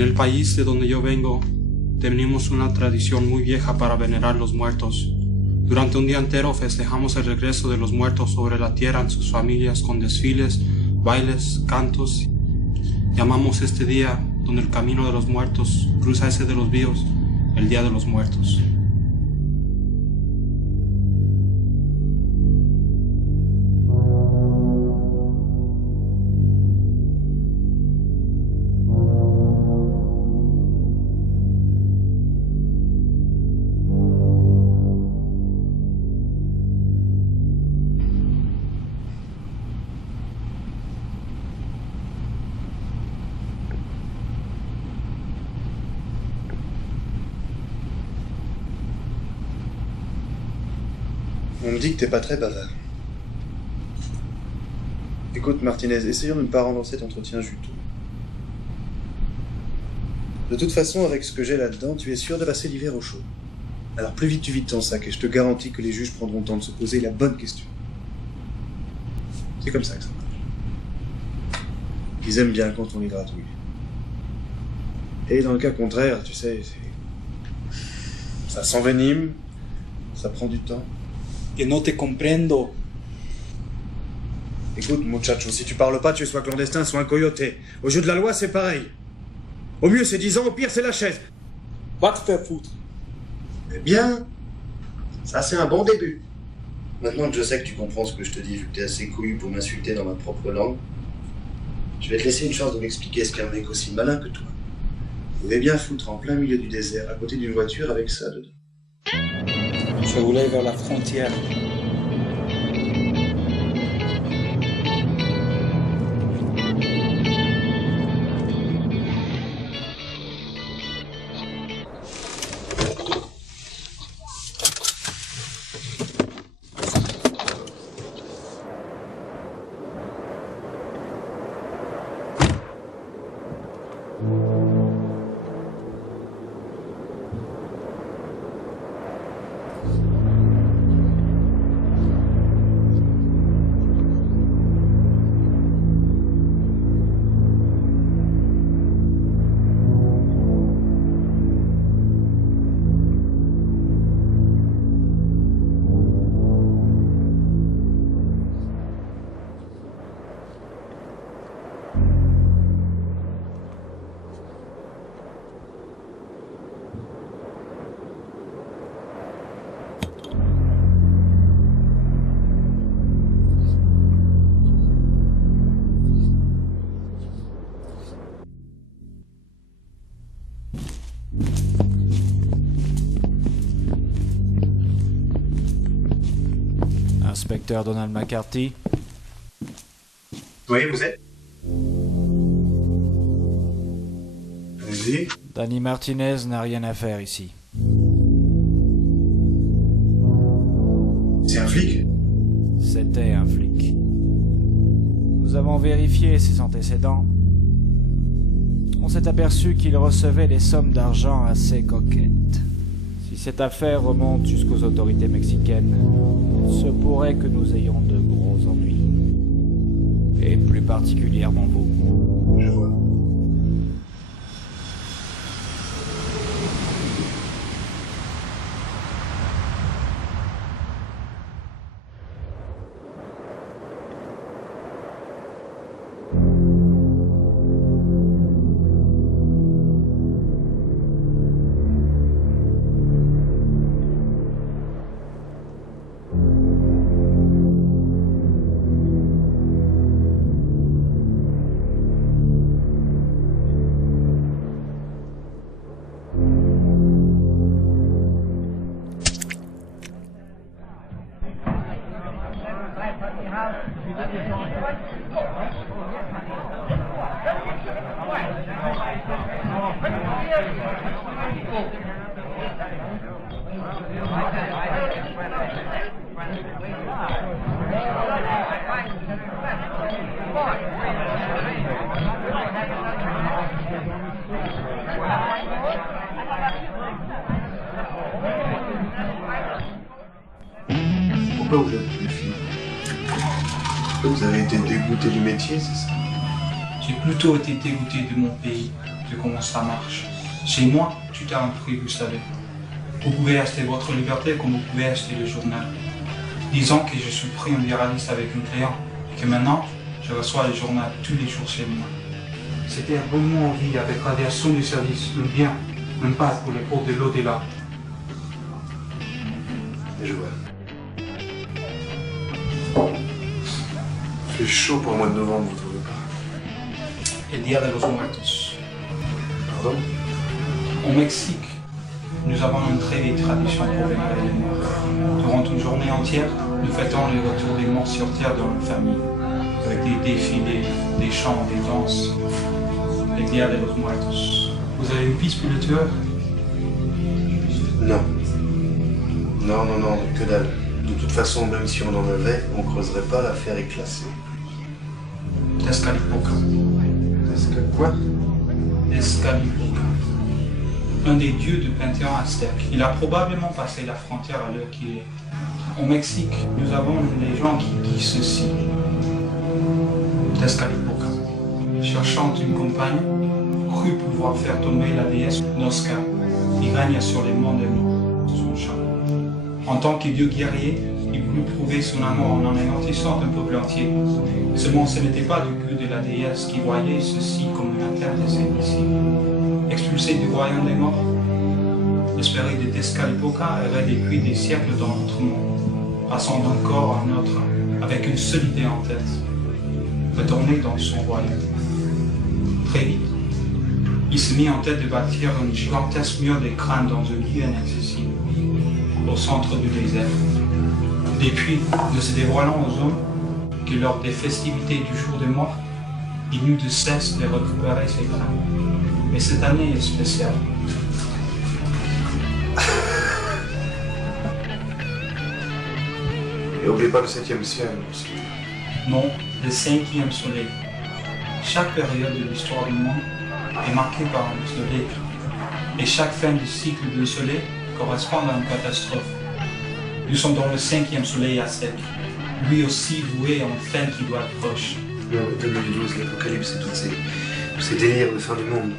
En el país de donde yo vengo, tenemos una tradición muy vieja para venerar los muertos. Durante un día entero festejamos el regreso de los muertos sobre la tierra en sus familias con desfiles, bailes, cantos. Llamamos este día, donde el camino de los muertos cruza ese de los vivos, el Día de los Muertos. On me dit que t'es pas très bavard. Écoute, Martinez, essayons de ne pas rendre cet entretien juteux. De toute façon, avec ce que j'ai là-dedans, tu es sûr de passer l'hiver au chaud. Alors plus vite tu vides ton sac et je te garantis que les juges prendront le temps de se poser la bonne question. C'est comme ça que ça marche. Ils aiment bien quand on les gratouille. Et dans le cas contraire, tu sais, ça s'envenime, ça prend du temps. Que no te comprendo. Écoute, muchacho, si tu parles pas, tu es soit clandestin, soit un coyote. Au jeu de la loi, c'est pareil. Au mieux, c'est 10 ans, au pire, c'est la chaise. Va te faire foutre. Eh bien, ça c'est un bon début. Maintenant que je sais que tu comprends ce que je te dis, vu que t'es assez couillu pour m'insulter dans ma propre langue, je vais te laisser une chance de m'expliquer ce qu'est un mec aussi malin que toi. Vous voulez bien foutre en plein milieu du désert, à côté d'une voiture avec ça dedans. Je voulais vers la frontière. Inspecteur Donald McCarthy. Oui, vous êtes? Allez-y. Danny Martinez n'a rien à faire ici. C'est un flic? C'était un flic. Nous avons vérifié ses antécédents. On s'est aperçu qu'il recevait des sommes d'argent assez coquettes. Si cette affaire remonte jusqu'aux autorités mexicaines, il se pourrait que nous ayons de gros ennuis. Et plus particulièrement vous. Je vois. Pourquoi vous êtes plus fille? Vous avez été dégoûté du métier, c'est ça? J'ai plutôt été dégoûté de mon pays. de comment ça marche. Chez moi, tout est un prix, vous savez. Vous pouvez acheter votre liberté comme vous pouvez acheter le journal. Disons que je suis pris en viraliste avec un client et que maintenant, je reçois le journal tous les jours chez moi. C'était un abonnement en vie avec radiation du service, un bien, un pas pour les pauvres de l'au-delà. Je vois. Il fait chaud pour le mois de novembre, vous trouvez pas? El Día de los Muertos. Pardon? Au Mexique, nous avons une très vieille tradition pour vénérer les morts. Durant une journée entière, nous fêtons le retour des morts sur terre dans la famille, avec des défilés, des chants, des danses. El Día de los Muertos. Vous avez une piste pour le tueur? Non. Non, que dalle. De toute façon, même si on en avait, on creuserait pas, l'affaire est classée. Tezcatlipoca. Est-ce que quoi? Tezcatlipoca. Un des dieux du panthéon aztèque. Il a probablement passé la frontière à l'heure qu'il est. Au Mexique, nous avons une légende qui dit ceci. Tezcatlipoca, cherchant une compagne, crut pouvoir faire tomber la déesse Nosca, qui règne sur les monts des morts, son champ. En tant que dieu guerrier, il voulut prouver son amour en anéantissant un peuple entier. Seulement, ce n'était pas du goût de la déesse qui voyait ceci comme une atteinte de ses disciples. Expulsé du royaume des morts, l'esprit de Tezcatlipoca errait depuis des siècles dans notre monde, passant d'un corps à un autre, avec une seule idée en tête, retourner dans son royaume. Très vite, il se mit en tête de bâtir un gigantesque mur de crâne dans un lieu inaccessible, au centre du désert. Depuis, ne se dévoilant aux hommes que lors des festivités du jour des morts, il n'eut de cesse de récupérer ses crânes. Mais cette année est spéciale. Et n'oublie pas le 7e ciel aussi. Non, le 5e soleil. Chaque période de l'histoire du monde est marquée par un soleil. Et chaque fin du cycle du soleil correspond à une catastrophe. Nous sommes dans le 5e soleil aztèque, lui aussi voué à une fin qui doit être proche. Non, 2012, l'apocalypse et tous ces délires de fin du monde.